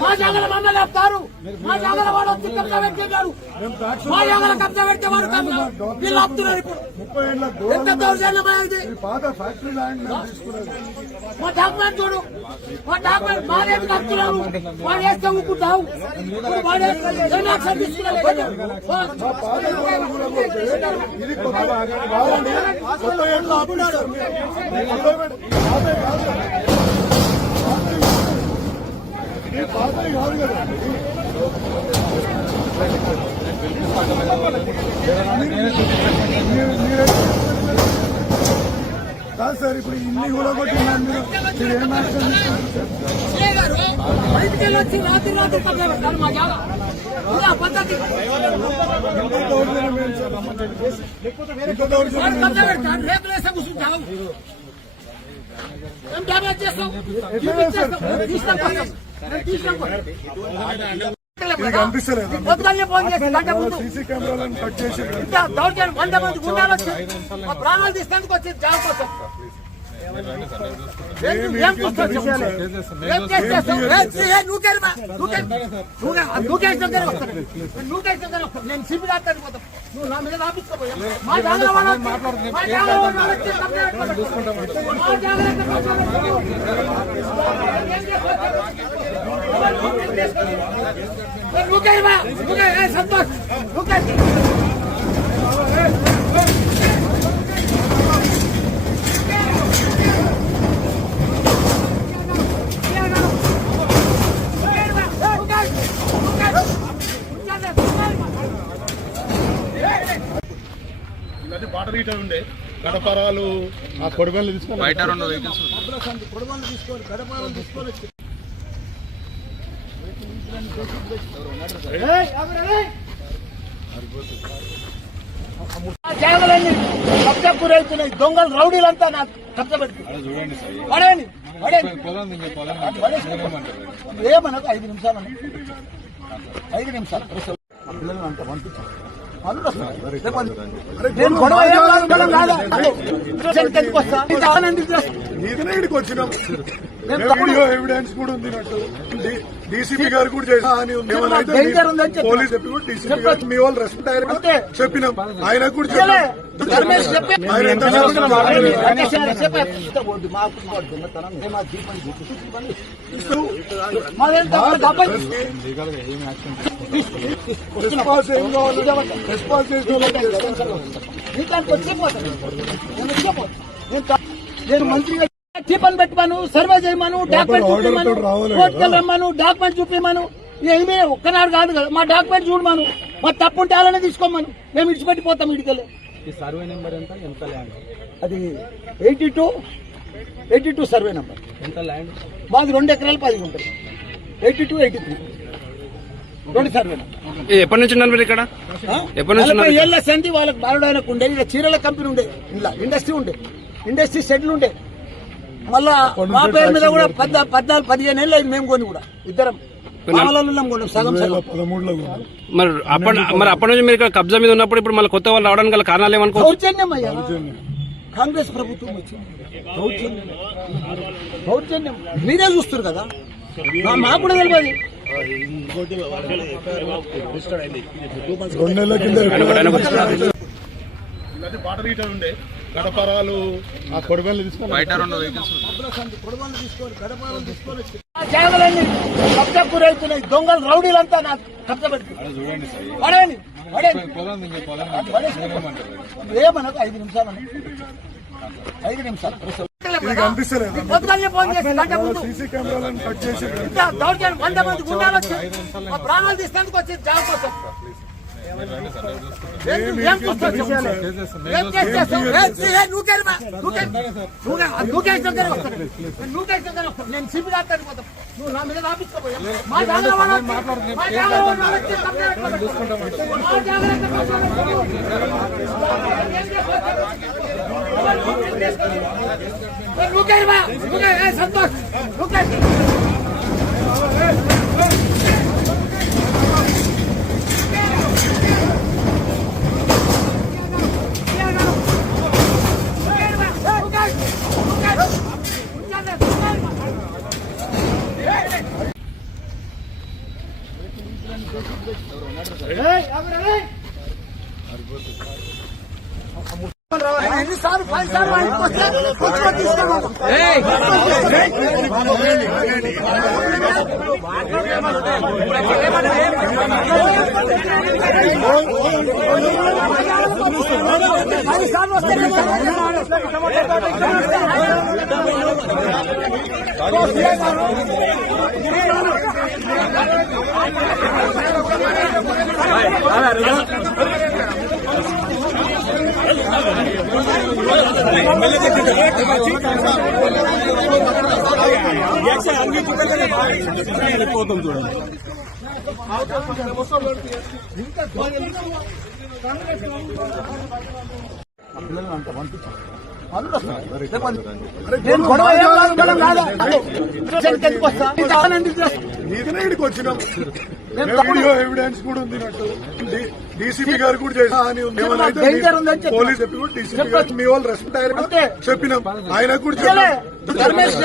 మా జాగల మమ్మల్ని ఆపుతారు మా జాగల వాడు వచ్చి కబ్జా పెట్టాడు మా జాగల కబ్జా పెడితే వాడు వీళ్ళు ఆపుతున్నారు ఇప్పుడు ఎంత దౌర్జన్యమా ఇది మా డాక్యుమెంట్ చూడు మా డాక్యుమెంట్ మా కడుతున్నాము వాడు వేస్తే ఊపుకుంటావు వాడు ఏం తీసుకున్నాడు ఇది కొత్త కొత్త కాదు సార్ ఇప్పుడు ఇన్ని కూడా కొట్టినారు మీరు. మీరు ఏం మాట్లాడుతున్నారు? రాత్రి రాత్రి కబ్జా పెడతారు మా జాగ ఇలా పద్ధతి ఇంత దౌర్జన్యం ఏంటి సార్? ఇంత వాడు దౌర్జన్యం కబ్జా పెడతాడు రేపు వేసే కూర్చుంటావు ఏం డ్యామేజ్ చేస్తాం చూపించేస్తాం తీసుకొస్తాం తీసుకొస్తాం ఇది కనిపిస్తలేదు పొద్దున్నే ఫోన్ చేసి గంట ముందు సీసీ కెమెరాలను కట్ చేసి ఇంత దౌర్జన్యం వంద మంది గుండాలు వచ్చి మా ప్రాణాలు తీసేందుకు వచ్చి జాబ్ కోసం నేను సిపి దాటాను పోతాం నువ్వు నా మీద రాపించుకోపోయా మా జాగ్రత్త వాళ్ళు వచ్చి- మా జాగ్రత్త వాళ్ళు వచ్చి కబ్జా పెట్టుకోబెట్టు. మా జాగ్రత్త కబ్జా పెట్టుకో. ఏం చేస్తావు? నువ్వుకెళ్ళి బా. నువ్వుకెళ్ళి. ఏ సంతోష్ నువ్వుకెళ్ళి వాటర్ హీటర్ ఉండే గడపరాలు ఆ రెండు వెహికల్స్ జాగలన్నీ కబ్జా గురవుతున్నాయి దొంగలు రౌడీలంతా నాకు కబ్జా ఏమనకు ఐదు నిమిషాలు. ఐదు నిమిషాలు పిల్లల్ని అంత పంపించాను ఇక్కడికి వచ్చినాం వీడియో ఎవిడెన్స్ కూడా ఉంది డీసీపీ గారు కూడా చేసా అని ఉంది. చెప్పిన. పోలీస్ చెప్పి కూడా డీసీపీ గారు మీ వాళ్ళు రెస్పెక్ట్ అయ్యారు చెప్పినాం ఆయన కూడా ఇయ్యలే. ధర్మేష్. నేను మంత్రిగా టిఫన్ పెట్టమను సర్వే చేయమను డాక్యుమెంట్ కదా. కోర్టుకు రమ్మను డాక్యుమెంట్ చూపించమను ఏమీ ఒక్కనాడు కాదు కదా మా డాక్యుమెంట్ చూడమను మా తప్పు ఉంటే అలానే తీసుకోమను మేము ఇడిచిపెట్టిపోతాం ఇడికెళ్ళి ఈ సర్వే నెంబర్ ఎంత? ఎంత ల్యాండ్? అది eighty two eighty two survey number. ఎంత ల్యాండ్? మాది రెండు ఎకరాలు పది ఉంటుంది ఎయిటీ టూ ఎయిటీ త్రీ. రెండు సర్వే నెంబర్. ఎప్పటి నుంచి ఉన్నారు మీరు ఇక్కడ? ఎప్పటి నుంచి? ఏళ్ళ సంధి వాళ్ళకి బాలుడాయనకు ఉండే ఇలా చీరల కంపెనీ ఉండే ఇలా ఇండస్ట్రీ ఉండే ఇండస్ట్రీ షెడ్లు ఉండే. మళ్ళా మా పేరు మీద కూడా పద్నా పద్నాలుగు పదిహేను ఏళ్ళు అయింది మేము కొని కూడా ఇద్దరం. మరి అప్పటి మరి అప్పటి నుంచి మీరు ఇక్కడ కబ్జా మీద ఉన్నప్పుడు ఇప్పుడు మళ్ళీ కొత్త వాళ్ళు రావడానికి గల కారణాలు ఏమనుకో కాంగ్రెస్ ప్రభుత్వం వచ్చింది. దౌర్జన్యం. దౌర్జన్యం. మీరే చూస్తారు కదా? మా- మాకు కూడా తెలియదు. రెండు నెలల కింద ఇవన్నీ వాటర్ హీటర్ ఉండే గడపరాలు ఆ కొడవలు తీసుకొని బయట రెండు వెహికల్స్. జాగలన్నీ కబ్జా గురవుతున్నాయి దొంగలు రౌడీలంతా నాకు కబ్జా పెడుతుంది పడేయండి పడేయండి. ఏమనకు? ఐదు నిమిషాలు. ఐదు నిమిషాలు. పొద్దున్నే ఫోన్ చేసి గంట ముందు సీసీ కెమెరాలను కట్ చేసి ఇంత దౌర్జన్యం వంద మంది గుండాలు వచ్చి మా ప్రాణాలు వచ్చి జాబ్ కోసం. ఏం ఏం నేను సిపి దాటాను నువ్వు నా మీద రాపించుకోపోయా మా జాగ్రత్త వాళ్ళు వచ్చి- మా జాగ్రత్త వాళ్ళు వచ్చి కబ్జా పెట్టుకోబెట్టు. మా జాగ్రత్త కబ్జా పెట్టుకో. ఏం చేస్తావు? నువ్వుకెళ్ళి బా. నువ్వుకెళ్ళి. ఏ సంతోష్ నువ్వుకెళ్ళి. ఎన్నిసార్లు పది కొట్టుకొని తీసుకున్నాను. పది సార్లు వస్తే నేను గొడవ ఎందుకు వస్తా? నీకనే ఇక్కడికి వచ్చినాం వీడియో ఎవిడెన్స్ కూడా ఉంది నాకు డీసీపీ గారు కూడా చేసా అని ఉంది నాకు ఏమనైతే danger ఉందని చెప్పిన. పోలీస్ చెప్పి కూడా డీసీపీ గారు మీ వాళ్ళు రెస్పెక్ట్ అంతే. చెప్పినాం ఆయన కూడా ఆయన ఎంత రమేష్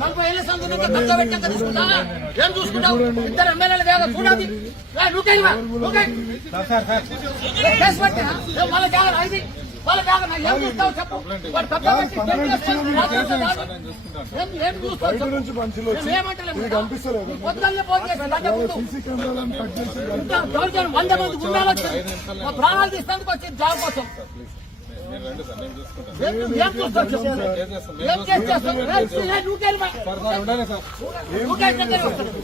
నలభై ఏళ్ళ సందులో కబ్జా పెట్టాక తీసుకుంటావా? ఏం చూసుకుంటావు ఇద్దరు ఎమ్మెల్యేలు కాదు చూడాలి ఏ, మళ్ళీ జాగ్రత్త వాళ్ళ ఏం చూస్తావు చెప్పు వాడు పెట్టి. ఏం ఏం చూస్తావు బయట చెప్పు. నుంచి వచ్చి మేము ఏమంటలేము మీకు కదా. అనిపిస్తలేదు పొద్దున్నే ఫోన్ చేసి అంటే ముందు సీసీ కెమెరాలను కట్ చేసి ఇంకా దౌర్జన్యం వంద మంది గుండాలు వచ్చారు మా ప్రాణాలు తీసేందుకు వచ్చి జాబ్ కోసం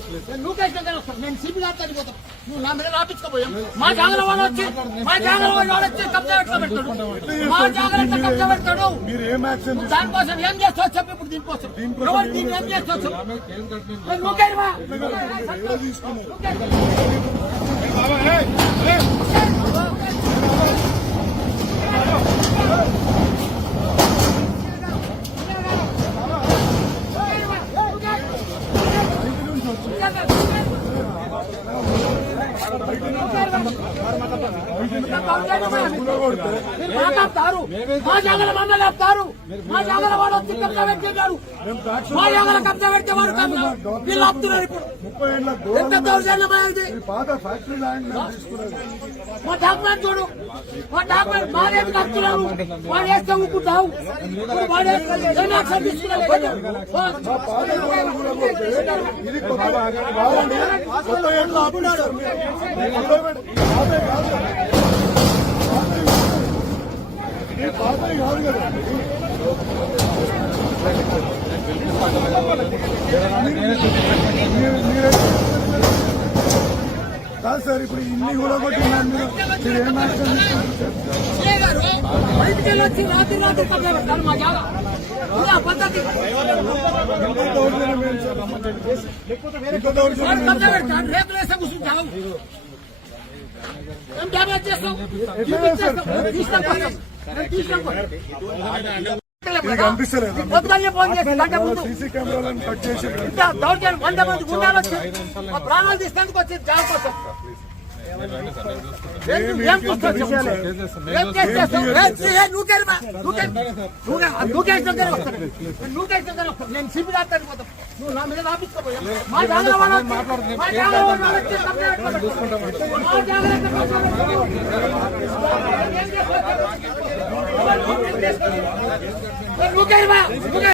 నేను సిబి గారితో వెళ్ళిపోతాను. నువ్వు నా మీద రాపించుకోపోయాం మా జాగ్రత్త వాడు వచ్చి మా జాగ్రత్త వాడు వచ్చి కబ్జా పెట్టుకో పెడతాడు. మా జాగ్రత్త కబ్జా పెడతాడు. మీరు ఏం యాక్షన్ నువ్వు దానికోసం ఏం చేస్తావు చెప్పు ఇప్పుడు దీనికోసం. ఎవరు దీన్ని ఏం చేస్తావు? నువ్వు వెళ్ళి మా. నువ్వు వెళ్ళి. మీరు మాట్లాడతారు. మా జాగల మమ్మల్ని ఆపుతారు మా జాగల వాడు వచ్చి కబ్జా పెట్టేశాడు మా జాగల కబ్జా పెడితే వాడు వీళ్ళు ఆపుతున్నారు ఇప్పుడు. ఎంత మా డాక్యుమెంట్ చూడు. మా డాక్యుమెంట్ మాదేది కడుతున్నారు వాడు వేస్తే పోతే ఇది కొత్త కొత్త ఏళ్ళు పెట్టి- పాతవి కాదు కదా. ఇది పాతవి కాదు కదా మీరు- మీరే కాదు సార్ ఇప్పుడు ఇన్ని కూడా కొట్టినారు మీరు మీరు ఏం యాక్షన్ తీసుకుంటారు గారు బయటికి వెళ్ళి వచ్చి రాత్రి రాత్రి కబ్జా పెడతారు మా జాగా ఇది ఆ పద్ధతి ఇంత దౌర్జన్యం ఏం సార్ ఇంత వాడు దౌర్జన్యం కబ్జా పెడతాడు రేపు వేస్తే కూర్చుంటావు ఏం డ్యామేజ్ చేస్తావు తీసుకొస్తాం ఇది కనిపిస్తలేదు పొద్దున్నే ఫోన్ చేసి గంట ముందు దౌర్జన్యం వంద మంది గుండాలు వచ్చి మా ప్రాణాలు వచ్చి జాబ్ కోసం నేను నువ్వు నా మీద మా జాగ్రత్త వాడు